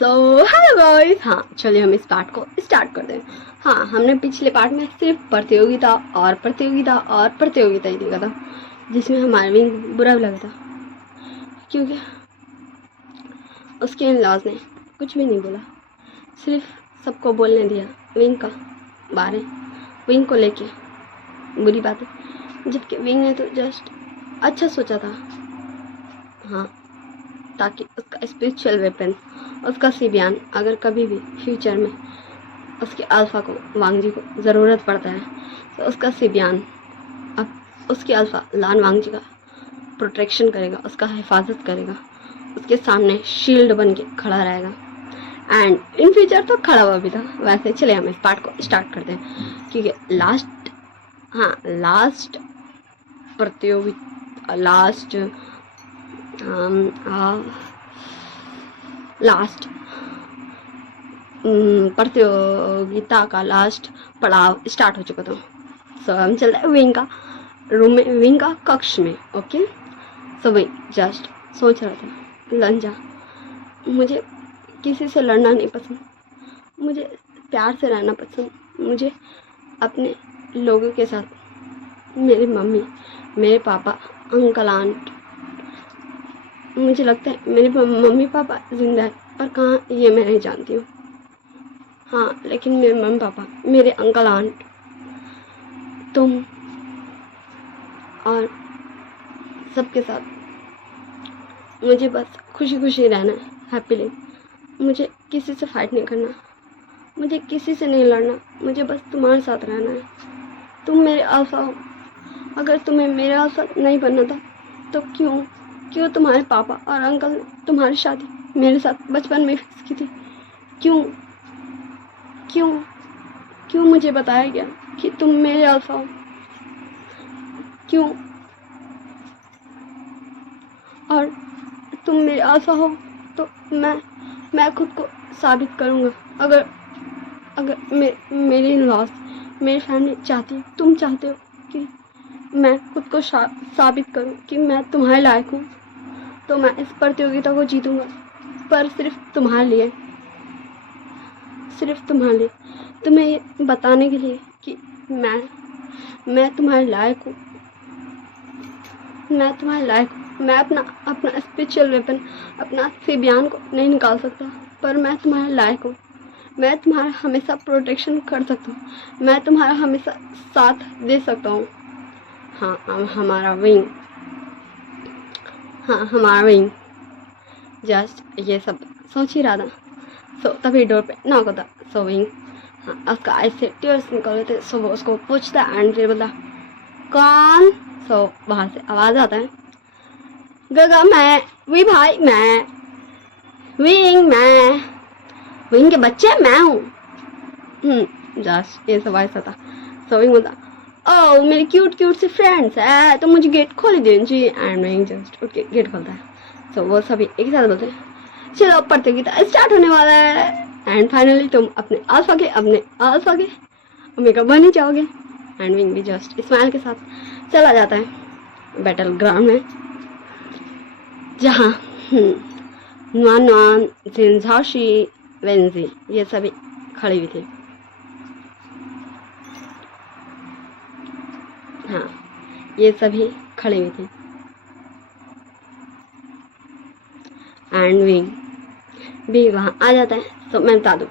So hello guys, हाँ चलिए हम इस पार्ट को स्टार्ट करते हैं। हाँ, हमने पिछले पार्ट में सिर्फ प्रतियोगिता और प्रतियोगिता और प्रतियोगिता ही देखा था, जिसमें हमारे भी बुरा भी लगा था क्योंकि उसके इन लॉज ने कुछ भी नहीं बोला, सिर्फ सबको बोलने दिया विंग का बारे, विंग को लेके बुरी बातें, जबकि विंग ने तो जस्ट अच्छा सोचा था। हाँ, ताकि उसका स्पिरिचुअल वेपन, उसका सिबियान, अगर कभी भी फ्यूचर में उसके अल्फ़ा को, वांग जी को ज़रूरत पड़ता है तो उसका सिबियान अब उसके अल्फ़ा लान वांग जी का प्रोटेक्शन करेगा, उसका हिफाजत करेगा, उसके सामने शील्ड बन के खड़ा रहेगा। एंड इन फ्यूचर तो खड़ा हुआ भी था। वैसे चले हम इस पार्ट को स्टार्ट करते हैं क्योंकि लास्ट प्रतियोगिता, लास्ट प्रतियोगिता का लास्ट पड़ाव स्टार्ट हो चुका था। सो हम चलते हैं विंग का रूम में, विंग का कक्ष में। ओके, सो वही जस्ट सोच रहा था, लंजा, मुझे किसी से लड़ना नहीं पसंद, मुझे प्यार से रहना पसंद, मुझे अपने लोगों के साथ, मेरी मम्मी, मेरे पापा, अंकल, आंट, मुझे लगता है मेरे मम्मी पापा जिंदा है पर कहाँ ये मैं नहीं जानती हूँ। हाँ, लेकिन मेरे मम्मी पापा, मेरे अंकल, आंट, तुम और सबके साथ मुझे बस खुशी खुशी रहना है, हैप्पीली। मुझे किसी से फाइट नहीं करना, मुझे किसी से नहीं लड़ना, मुझे बस तुम्हारे साथ रहना है। तुम मेरे अल्फा हो। अगर तुम्हें मेरे अल्फा नहीं बनना था तो क्यों तुम्हारे पापा और अंकल ने तुम्हारी शादी मेरे साथ बचपन में फिक्स की थी? क्यों क्यों क्यों मुझे बताया गया कि तुम मेरे अल्फा हो? क्यों? और तुम मेरे अल्फा हो तो मैं खुद को साबित करूँगा। अगर मेरी लॉस, मेरी फैमिली चाहती है, तुम चाहते हो कि मैं खुद को साबित करूं कि मैं तुम्हारे लायक हूँ, तो मैं इस प्रतियोगिता को जीतूंगा, पर सिर्फ तुम्हारे लिए, सिर्फ तुम्हारे लिए, तुम्हें ये बताने के लिए कि मैं तुम्हारे लायक हूँ, मैं तुम्हारे लायक हूँ। मैं अपना स्पिरिचुअल वेपन, अपना सिबियान को नहीं निकाल सकता, पर मैं तुम्हारे लायक हूँ। मैं तुम्हारा हमेशा प्रोटेक्शन कर सकता हूँ, मैं तुम्हारा हमेशा साथ दे सकता हूँ। हाँ, हमारा विंग जस्ट ये सब सोच ही रहा था। सो तभी डोर पे नॉक होता। सो विंग, हाँ, उसका आइज से टीयर्स निकल रहे थे। सो वो उसको पूछता एंड फिर बोलता, कौन? सो बाहर से आवाज़ आता है, गगा मैं, वी भाई मैं, विंग के बच्चे मैं हूँ। जस्ट ये सब ऐसा था। सो विंग बोलता, ओह मेरी क्यूट से फ्रेंड्स है तो मुझे गेट खोल दीजिए। एंड विंग जस्ट उठ के गेट खोलता है। सो वो सभी एक साथ बोलते हैं, चलो प्रतियोगिता स्टार्ट होने वाला है एंड फाइनली तुम अपने अल्फा के ओमेगा बन ही जाओगे। एंड विंग भी जस्ट स्माइल के साथ चला जाता है बैटल ग्राउंड में, जहाँ नुआन, जिनझाओशी, वेंजी ये सभी खड़ी हुई थी। हाँ, ये सभी खड़ी हुई थी। एंड विंग भी वहाँ आ जाता है। तो मैं बता दूँ,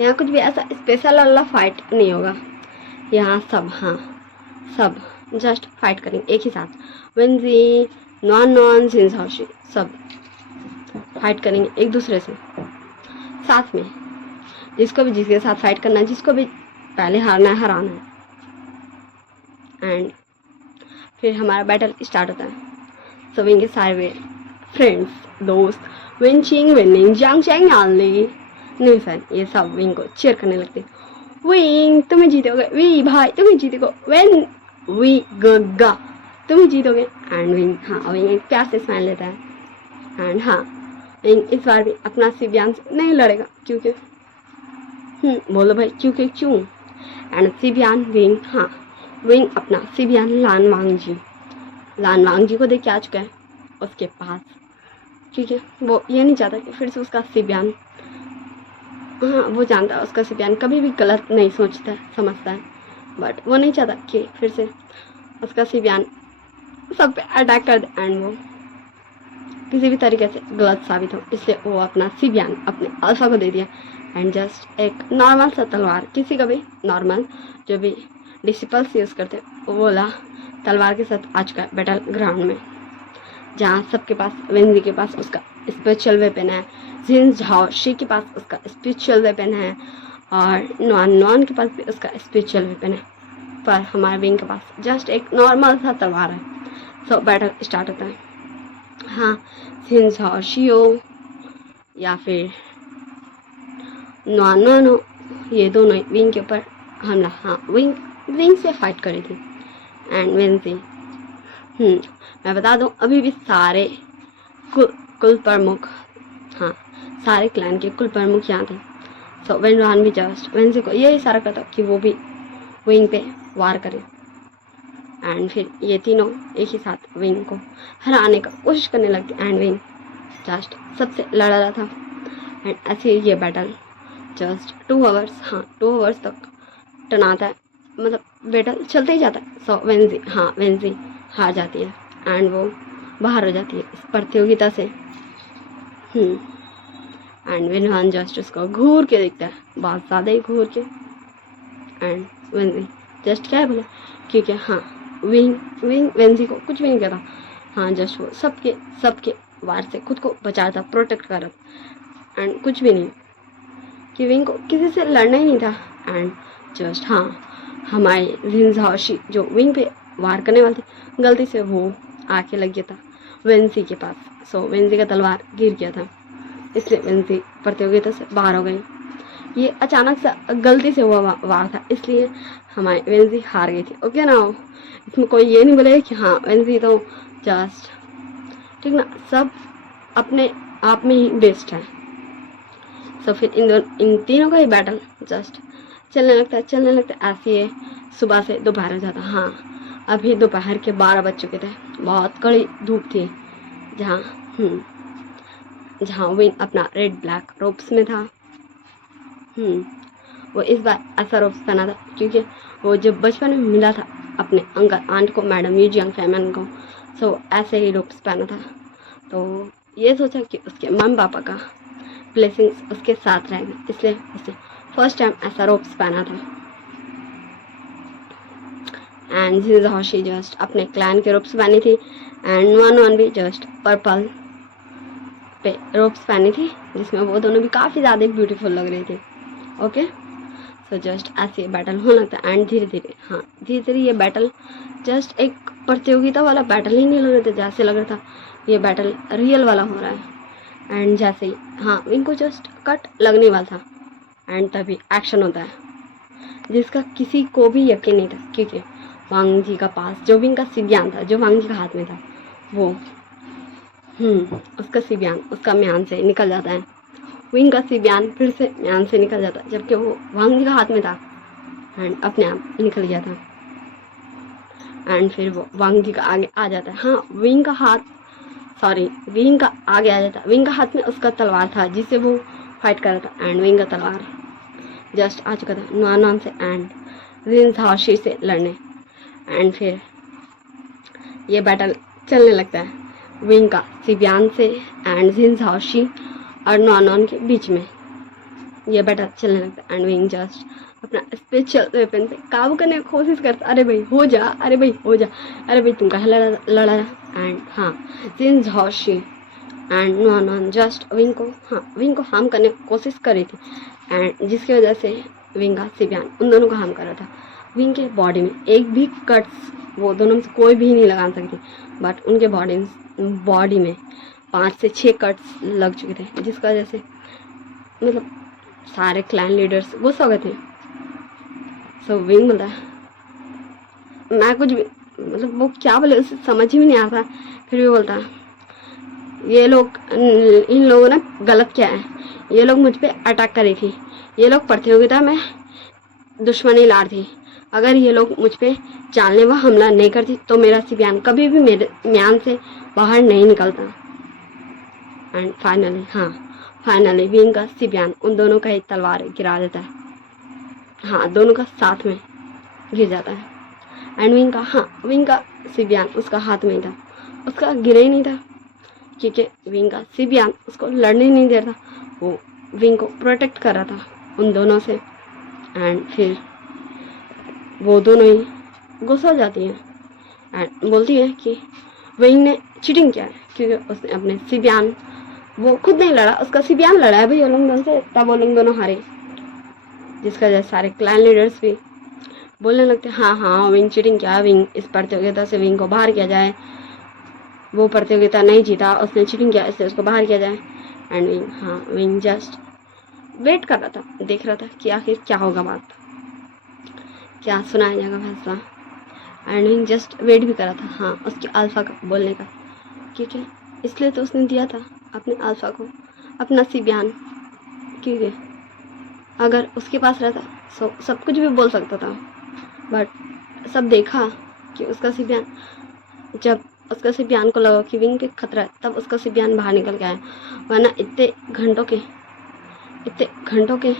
यहाँ कुछ भी ऐसा स्पेशल वाला फाइट नहीं होगा। यहाँ सब जस्ट फाइट करेंगे एक ही साथ। वेंजी, नॉन जिनझाओशी सब फाइट करेंगे एक दूसरे से साथ में। जिसको भी जिसके साथ फाइट करना है, जिसको भी पहले हारना है हराना है। एंड फिर हमारा बैटल स्टार्ट होता है। सो विंग के सारे फ्रेंड्स, दोस्त, विंचिंग, विनिंग, जांग चैंग, आली, नहीं फैन, ये सब विंग को चीयर करने लगते। विंग तुम्हें जीतोगे, वी भाई तुम्हें जीतोगे, वेन वी गगा तुम्हें जीतोगे। एंड विंग, हाँ विंग एक प्यार से स्माइल लेता है। एंड हाँ, विंग इस बार भी अपना सिबियान से नहीं लड़ेगा क्योंकि बोलो भाई क्यों। एंड सिबियान विंग, हाँ विंग अपना सिबियान लान वांग जी को देख के आ चुका है उसके पास, ठीक है। वो ये नहीं चाहता कि फिर से उसका सिबियान हाँ वो जानता है उसका सिपियान कभी भी गलत नहीं सोचता है, समझता है, बट वो नहीं चाहता कि फिर से उसका सिपियान सब पे अटैक कर दे एंड वो किसी भी तरीके से गलत साबित हो, इसलिए वो अपना सिबियान अपने अल्फा को दे दिया एंड जस्ट एक नॉर्मल सा तलवार, किसी का भी नॉर्मल जो भी डिसिपल्स यूज़ करते वो बोला तलवार के साथ आ चुका है बैटल ग्राउंड में, जहाँ सबके पास वेंजी के पास उसका स्पेशल वेपन है, जिन झाओ शी के पास उसका स्पेशल वेपन है और नॉन के पास भी उसका स्पेशल वेपन है, पर हमारे विंग के पास जस्ट एक नॉर्मल सा तलवार है। सो बैटल स्टार्ट होता है। हाँ जिन झाओ शियो या फिर नो ये दोनों विंग के ऊपर हमला, हाँ विंग से फाइट करी थी एंड वेंजी। मैं बता दूं अभी भी सारे कुल प्रमुख, हाँ सारे क्लैन के कुल प्रमुख यहाँ थे। सो वेनरान भी जस्ट वेंजी को ये इशारा करता कि वो भी विंग पे वार करे एंड फिर ये तीनों एक ही साथ विंग को हराने का कोशिश करने लगते एंड विंग जस्ट सबसे लड़ रहा था एंड ऐसे ये बैटल जस्ट 2 आवर्स, हाँ 2 आवर्स तक टनाता है, मतलब बैटल चलते ही जाता है। सो वेंजी हार जाती है एंड वो बाहर हो जाती है इस प्रतियोगिता से। एंड वेनहान जस्ट उसको घूर के देखता है, बहुत ज़्यादा ही घूर के, एंड वेंजी जस्ट क्या है बोला क्योंकि हाँ विंग वेंजी को कुछ भी नहीं कहता, हाँ जस्ट वो सबके वार से खुद को बचाता, प्रोटेक्ट कर रहा एंड कुछ भी नहीं कि विंग को किसी से लड़ना ही नहीं था एंड जस्ट हाँ हमारे जिनझाओशी जो विंग पे वार करने वाले थे गलती से वो आके लग गया था वेंजी के पास। सो वेंजी का तलवार गिर गया था, इसलिए वेंजी प्रतियोगिता से बाहर हो गई। ये अचानक सा गलती से हुआ वार था, इसलिए हमारी वेंजी हार गई थी। ओके ना, इसमें कोई ये नहीं बोलेगा कि हाँ वेंजी तो जस्ट ठीक ना, सब अपने आप में ही बेस्ट है। सो फिर इन तीनों का ही बैटल जस्ट चलने लगता है ऐसे ही सुबह से दोपहर हो जाता। हाँ अभी दोपहर के 12 बज चुके थे, बहुत कड़ी धूप थी, जहाँ विन अपना रेड ब्लैक रोब्स में था। वो इस बार ऐसा रोब्स पहना था क्योंकि वो जब बचपन में मिला था अपने अंकल आंट को, मैडम यूजियांग फैमन को, सो ऐसे ही रोब्स पहना था। तो ये सोचा कि उसके मम्मी पापा का ब्लेसिंग्स उसके साथ रहेंगे, इसलिए उसने फर्स्ट टाइम ऐसा रोब्स पहना था। एंड जिनझाओशी जस्ट अपने क्लैन के रोब्स पहनी थी एंड नुआन भी जस्ट पर्पल पे रोब्स पहनी थी, जिसमें वो दोनों भी काफ़ी ज़्यादा ब्यूटीफुल लग रही थी। ओके सो जस्ट ऐसे बैटल होने लगता है एंड धीरे धीरे ये बैटल जस्ट एक प्रतियोगिता वाला बैटल ही नहीं लग रहा था, जैसे लग रहा था ये बैटल रियल वाला हो रहा है। एंड जैसे ही हाँ इनको जस्ट कट लगने वाला था एंड तभी एक्शन होता है, जिसका किसी को भी यकीन नहीं था क्योंकि वांग जी का पास जो विंग का सिबियान था, जो वांग जी का हाथ में था, वो उसका सिबियान उसका म्यान से निकल जाता है। विंग का सिबियान फिर से म्यान से निकल जाता है, जबकि वो वांग जी का हाथ में था एंड अपने आप निकल गया था। एंड फिर वो वांग जी का आगे आ जाता है। हाँ विंग का आगे आ जाता है। विंग का हाथ में उसका तलवार था जिससे वो फाइट कर रहा था एंड विंग का तलवार जस्ट आ चुका था नुआन से एंड जिनझाओशी से लड़ने। एंड फिर ये बैटल चलने लगता है विंग का सिबियान से एंड जिनझाओशी और नुआन के बीच में ये बैटल चलने लगता है एंड विंग जस्ट अपना स्पेशल वेपन पे काबू करने की कोशिश करता, अरे भाई हो जा, अरे भाई तुम कहाँ लड़ा। एंड हाँ जिनझाओशी एंड नुआन जस्ट विंग को हार्म करने की कोशिश कर रही थी एंड जिसकी वजह से विंग का सिबियान उन दोनों को हार्म कर रहा था। विंग के बॉडी में एक भी कट्स वो दोनों में से कोई भी नहीं लगा सकती, बट उनके बॉडी में 5 से 6 कट्स लग चुके थे, जिसकी वजह से मतलब सारे क्लैन लीडर्स गुस्सा हो गए थे। सो विंग बोलता है मैं कुछ भी मतलब वो क्या बोले उसे समझ ही नहीं आता, फिर भी बोलता है ये लोग इन लोगों ने गलत किया है, ये लोग मुझ पे अटैक करी थी, ये लोग प्रतियोगिता में दुश्मनी लाड़ थी, अगर ये लोग मुझ पे जानलेवा हमला नहीं करती तो मेरा सिबियान कभी भी मेरे म्यान से बाहर नहीं निकलता। एंड फाइनली फाइनली विंग का सिबियान उन दोनों का ही तलवार गिरा देता है। हाँ, दोनों का साथ में गिर जाता है। एंड विंग का सिबियान उसका हाथ में ही था, उसका गिरा ही नहीं था, क्योंकि विंग का सिबियान उसको लड़ने नहीं दे रहा था, वो विंग को प्रोटेक्ट कर रहा था उन दोनों से। एंड फिर वो दोनों ही गुस्सा हो जाती हैं एंड बोलती है कि विंग ने चीटिंग किया है, क्योंकि उसने अपने सिबियान, वो खुद नहीं लड़ा, उसका सिबियान लड़ा है भाई वो लोग दोनों से, तब वो लोग दोनों हारे। जिसका वजह सारे क्लैन लीडर्स भी बोलने लगते हैं हाँ विंग चीटिंग किया, विंग इस प्रतियोगिता से विंग को बाहर किया जाए, वो प्रतियोगिता नहीं जीता, उसने चीटिंग किया, इसलिए उसको बाहर किया जाए। एंड विंग जस्ट वेट कर रहा था, देख रहा था कि आखिर क्या होगा, बात क्या सुनाया जाएगा फैसला। एंड विंग जस्ट वेट भी कर रहा था हाँ उसके अल्फा का बोलने का, क्योंकि इसलिए तो उसने दिया था अपने अल्फा को अपना सिबियान, क्योंकि अगर उसके पास रहता सब कुछ भी बोल सकता था। बट सब देखा कि उसका सिबियान, जब उसका सिबियान को लगा कि विंग पे खतरा है, तब उसका सिबियान बाहर निकल गया है, वरना इतने घंटों के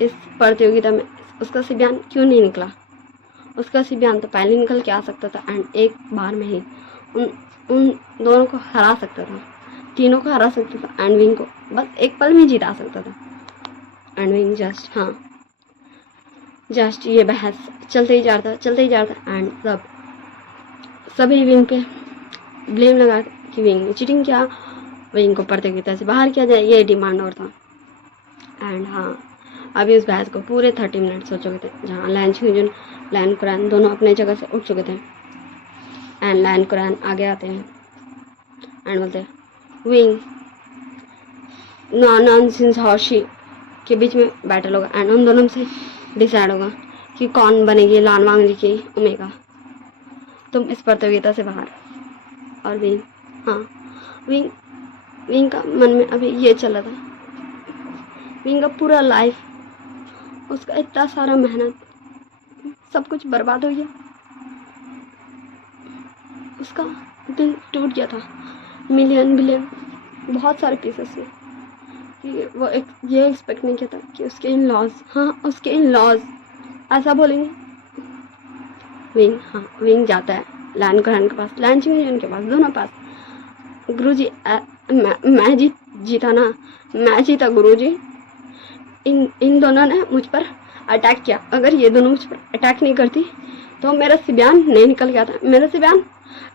इस प्रतियोगिता में उसका सिबियान क्यों नहीं निकला। उसका सिबियान तो पहले निकल के आ सकता था एंड एक बार में ही उन दोनों को हरा सकता था, तीनों को हरा सकता था एंड विंग को बस एक पल में जिता सकता था। एंड विंग जस्ट ये बहस चलते ही जा रहा था एंड सभी विंग पे ब्लेम लगा कि विंग ने चीटिंग किया, विंग को प्रतियोगिता से बाहर किया जाए, ये डिमांड और था। एंड अभी उस बहस को पूरे 30 मिनट्स हो चुके थे, जहाँ लैन छिंगजुन लैन कुरान दोनों अपने जगह से उठ चुके थे। एंड लैन कुरान आगे आते हैं एंड बोलते हैं विंग नॉन सिंस हॉशी के बीच में बैटल होगा एंड उन दोनों से डिसाइड होगा कि कौन बनेगी लानवांग जी की ओमेगा, तुम इस प्रतियोगिता से बाहर। और विंग का मन में अभी ये चला था, विंग का पूरा लाइफ, उसका इतना सारा मेहनत सब कुछ बर्बाद हो गया, उसका दिल टूट गया था मिलियन बिलियन बहुत सारे पीसेस में। वो ये एक्सपेक्ट नहीं किया था कि उसके इन लॉज ऐसा बोलेंगे। विंग जाता है लैन कुरान के पास, लैन छिंगजुन के पास, दोनों पास। गुरुजी मैं जीता ना, मैं जीता गुरुजी, इन दोनों ने मुझ पर अटैक किया, अगर ये दोनों मुझ पर अटैक नहीं करती तो मेरा सिबियान नहीं निकल गया था। मेरा सिबियान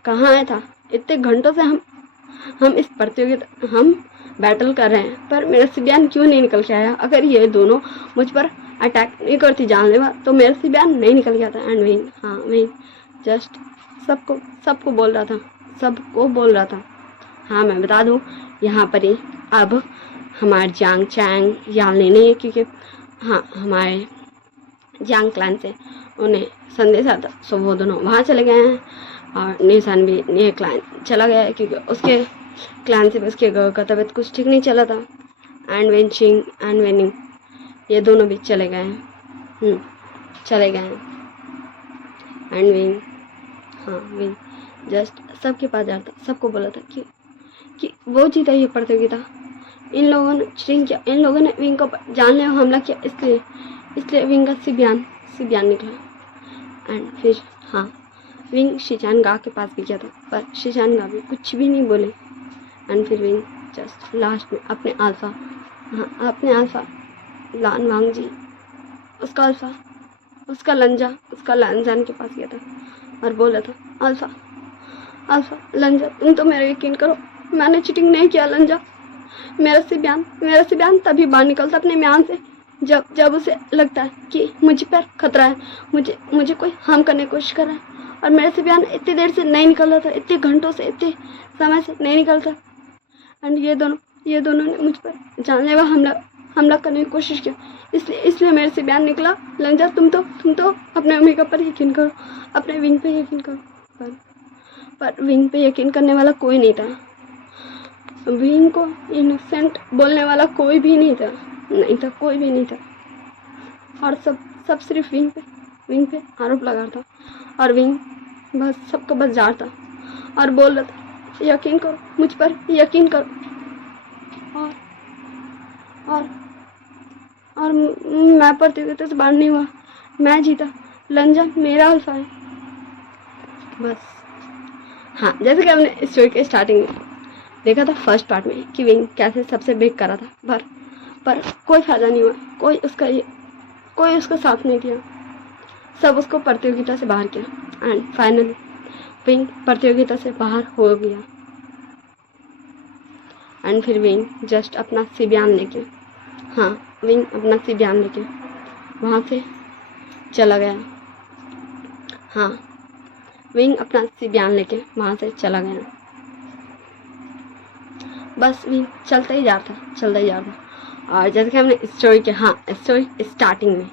कहाँ आया था, इतने घंटों से हम इस प्रतियोगिता हम बैटल कर रहे हैं, पर मेरा सिबियान क्यों नहीं निकल के आया। अगर ये दोनों मुझ पर अटैक नहीं करती जानलेवा तो मेरा सिबियान नहीं निकल गया था। एंड विंग जस्ट सबको बोल रहा था हाँ मैं बता दूँ, यहाँ पर ही अब हमारे जांग चैंग यालने ने, क्योंकि हमारे जांग क्लैन से उन्हें संदेश आता, सो वो दोनों वहाँ चले गए हैं। और निशान भी नए क्लैन चला गया है, क्योंकि उसके क्लैन से उसके का तबीयत कुछ ठीक नहीं चला था। एंड वेंचिंग एंड वेनिंग ये दोनों भी चले गए हैं एंड विंग जस्ट सबके पास जाता, सबको बोला था कि वो जीता ये प्रतियोगिता, इन लोगों ने चीटिंग किया, इन लोगों ने विंग को जानलेवा हमला किया, इसलिए विंग का सिबियान निकला। एंड फिर विंग शिचानगा के पास भी गया था, पर शिचानगा भी कुछ भी नहीं बोले। एंड फिर विंग जस्ट लास्ट में अपने अल्फा लानवांग जी, उसका अल्फा, उसका लंजान के पास गया था और बोला था अल्फा लंजा, तुम तो मेरा यकीन करो, मैंने चीटिंग नहीं किया लंजा। मेरा सिबियान तभी बाहर निकलता अपने म्यान से जब उसे लगता है कि मुझ पर खतरा है, मुझे कोई हार्म करने की कोशिश कर रहा है। और मेरा सिबियान इतनी देर से नहीं निकल रहा था, इतने घंटों से, इतने समय से नहीं निकलता। एंड ये दोनों ने मुझ पर जानलेवा हमला करने की कोशिश किया, इसलिए मेरे सिबियान निकला। लंजा तुम तो अपने ओमेगा पर यकीन करो, अपने विंग पे यकीन करो। पर विंग पे यकीन करने वाला कोई नहीं था, विंग को इनोसेंट बोलने वाला कोई भी नहीं था, कोई भी नहीं था। और सब सिर्फ विंग पे आरोप लगा था। और विंग बस सबको बस झाड़ता और बोल रहा था यकीन करो, मुझ पर यकीन करो। और और मैं प्रतियोगिता से बाहर नहीं हुआ, मैं जीता, लंजन मेरा अल्फा है। बस हाँ, जैसे कि हमने स्टोरी के स्टार्टिंग में देखा था फर्स्ट पार्ट में कि विंग कैसे सबसे बेक करा था, पर कोई फायदा नहीं हुआ, कोई उसका साथ नहीं दिया, सब उसको प्रतियोगिता से बाहर किया एंड फाइनली विंग प्रतियोगिता से बाहर हो गया। एंड फिर विंग जस्ट अपना सिबियान लेके, हाँ विंग अपना सिबियान लेके वहाँ से चला गया। हाँ विंग अपना सिबियान लेके वहाँ से चला गया। बस विंग चलता ही जा रहा था। और जैसे कि हमने स्टोरी के स्टोरी स्टार्टिंग में,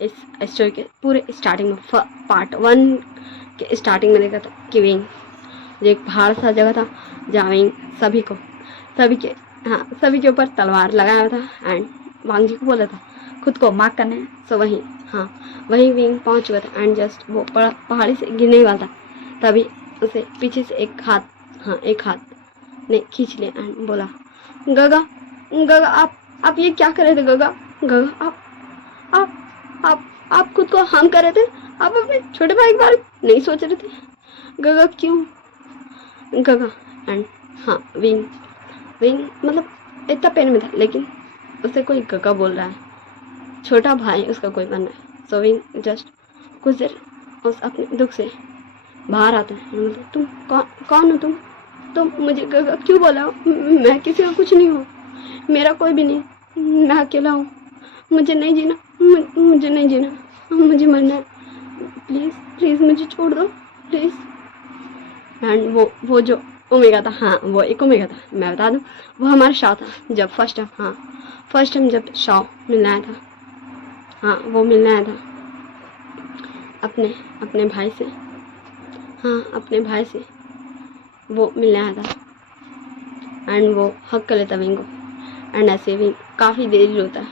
इस स्टोरी के पूरे स्टार्टिंग में पार्ट 1 के स्टार्टिंग में देखा था कि विंग एक पहाड़ सा जगह था जहाँ विंग सभी के ऊपर तलवार लगाया था एंड वांग जी को बोला था खुद को मार्क करने। सो वहीं विंग पहुंच चुका था एंड जस्ट वो पहाड़ी से गिरने वाला था, तभी उसे पीछे से एक हाथ ने खींच लिया एंड बोला, गगा आप ये क्या कर रहे थे? गगा आप खुद को हार्म कर रहे थे? आप अपने छोटे भाई के बारे में नहीं सोच रहे थे? गगा क्यों? गगा एंड विंग मतलब इतना पेन में था, लेकिन उसे कोई गगा बोल रहा है, छोटा भाई उसका कोई बन रहा है। सो विंग जस्ट कुछ देर उस अपने दुख से बाहर आता है। मतलब तुम कौन हो? तुम मुझे गगा क्यों बोला? मैं किसी का कुछ नहीं हूँ, मेरा कोई भी नहीं, मैं अकेला हूँ, मुझे नहीं जीना, मुझे मरना है, प्लीज़ मुझे छोड़ दो प्लीज़। एंड वो जो ओमेगा था, वो एक ओमेगा था, मैं बता दूं, वो हमारा शाओ था। जब फर्स्ट टाइम जब शाओ मिलने आया था, वो मिलने आया था अपने भाई से, अपने भाई से वो मिलने आया था एंड वो हक कर लेता विंग को एंड ऐसे विंग काफ़ी देर रोता है।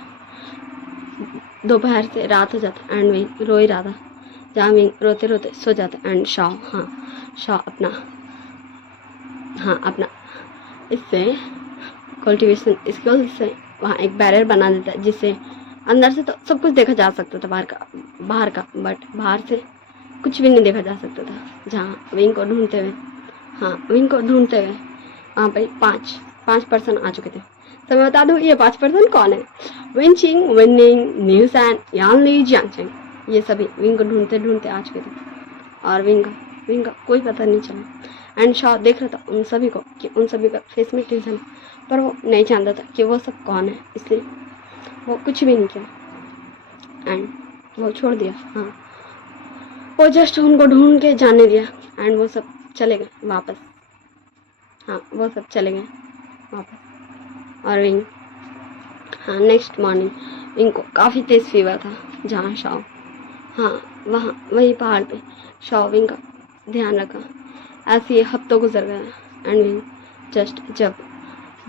दोपहर से रात हो जाता एंड विंग रो ही रहा था, जहाँ विंग रोते रोते सो जाता एंड शाओ अपना इससे कल्टीवेशन स्किल से वहाँ एक बैरियर बना देता है, जिससे अंदर से तो सब कुछ देखा जा सकता था बाहर का, बट बाहर से कुछ भी नहीं देखा जा सकता था। जहाँ विंग को ढूंढते हुए वहाँ पर पाँच पर्सन आ चुके थे। तो मैं बता दूँ ये 5 पर्सन कौन है? विंचिंग, विनिंग, न्यूसैन, यानली, जियांगचेंग, ये सभी विंग को ढूंढते आ चुके थे और विंग का कोई पता नहीं चला। एंड शाओ देख रहा था उन सभी को कि उन सभी का फेस में टेंशन है, पर वो नहीं जानता था कि वो सब कौन है, इसलिए वो कुछ भी नहीं किया एंड वो छोड़ दिया। वो जस्ट उनको ढूंढ के जाने दिया एंड वो सब चले गए वापस। और विंग नेक्स्ट मॉर्निंग विंग को काफ़ी तेज़ फीवर था, जहाँ शाओ वही पहाड़ पे शाओ विंग का ध्यान रखा। ऐसे ही हफ्तों गुजर गया एंड विंग जस्ट जब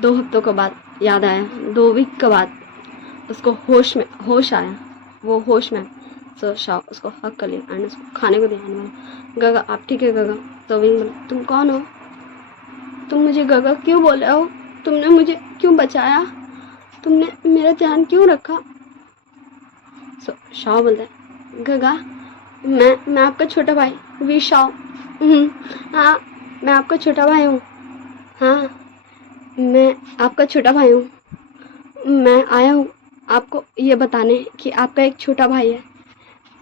2 हफ्तों के बाद याद आया, 2 वीक के बाद उसको होश आया, वो होश में। सो शाओ उसको हक कर लिया एंड उसको खाने को दिया। गगा आप ठीक है गगा? तो विंग बोला तुम कौन हो? तुम मुझे गगा क्यों बोल रहे हो? तुमने मुझे क्यों बचाया? तुमने मेरा ध्यान क्यों रखा? सो शाओ बोलता है गगा मैं आपका छोटा भाई वी शाओ, मैं आपका छोटा भाई हूँ, मैं आपका छोटा भाई हूँ। मैं आया हूँ आपको ये बताने कि आपका एक छोटा भाई है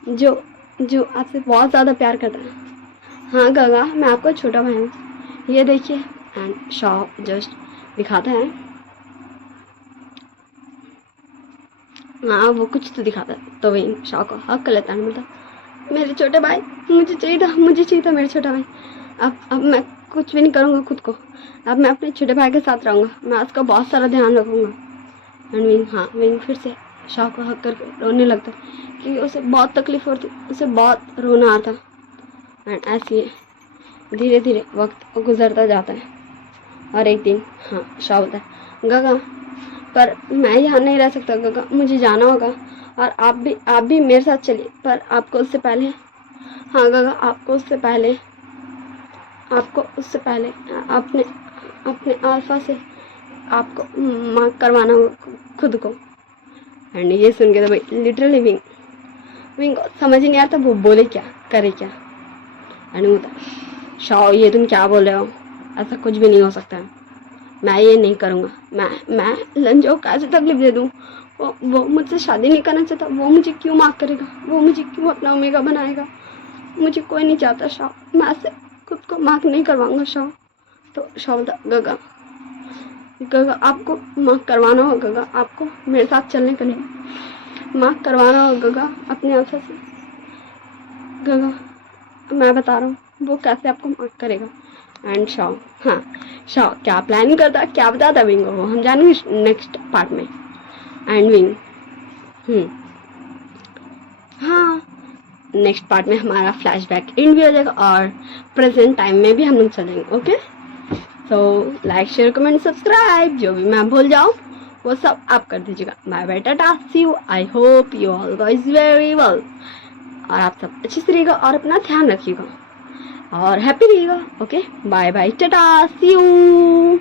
जो आपसे बहुत ज़्यादा प्यार करता है। गगा मैं आपका छोटा भाई हूँ, ये देखिए। एंड शाओ जस्ट दिखाता है, वो कुछ तो दिखाता है। तो वही शाओ को हक कर लेता है, मतलब मेरे छोटे भाई, मुझे चाहिए था मेरा छोटा भाई। अब मैं कुछ भी नहीं करूँगा खुद को, अब मैं अपने छोटे भाई के साथ रहूँगा, मैं उसका बहुत सारा ध्यान रखूँगा। एंड विंग फिर से शाओ को हक करके रोने लगता है क्योंकि उसे बहुत तकलीफ होती, उसे बहुत रोना आता। एंड ऐसे धीरे धीरे वक्त गुजरता जाता है और एक दिन शाओ बोलता है गगा पर मैं यहाँ नहीं रह सकता गगा, मुझे जाना होगा और आप भी मेरे साथ चलिए, पर आपको उससे पहले गगा आपको उससे पहले अपने अल्फा से आपको मार्क करवाना होगा खुद को। एंड ये सुन के तो भाई लिटरली विंग को समझ ही नहीं आता वो बोले क्या करे क्या। एंड बोलता शाओ ये तुम क्या बोल रहे हो, ऐसा कुछ भी नहीं हो सकता है, मैं ये नहीं करूँगा, मैं लंजो को कैसे तकलीफ दे दूँ, वो मुझसे शादी नहीं करना चाहता, वो मुझे क्यों मार्क करेगा, वो मुझे क्यों अपना ओमेगा बनाएगा, मुझे कोई नहीं चाहता शाओ, मैं ऐसे खुद को मार्क नहीं करवाऊंगा शाओ। तो शाओ बोलता गगा आपको मार्क करवाना होगा गगा, आपको मेरे साथ चलने के लिए मार्क करवाना होगा गगा अपने अफसर से। गगा मैं बता रहा हूँ वो कैसे आपको मार्क करेगा। एंड शाओ हाँ शाओ क्या प्लान करता क्या बताता विंग को, हम जानेंगे नेक्स्ट पार्ट में। एंड विंग हाँ नेक्स्ट पार्ट में हमारा फ्लैशबैक एंड भी हो जाएगा और प्रेजेंट टाइम में भी हम लोग चलेंगे। Okay so like share comment subscribe जो भी मैं भूल जाऊँ वो सब आप कर दीजिएगा। Bye bye tata see you, I hope you all guys very well, और आप सब अच्छे से रहिएगा और अपना ध्यान रखिएगा और हैप्पी रहिएगा। Okay bye bye tata see you.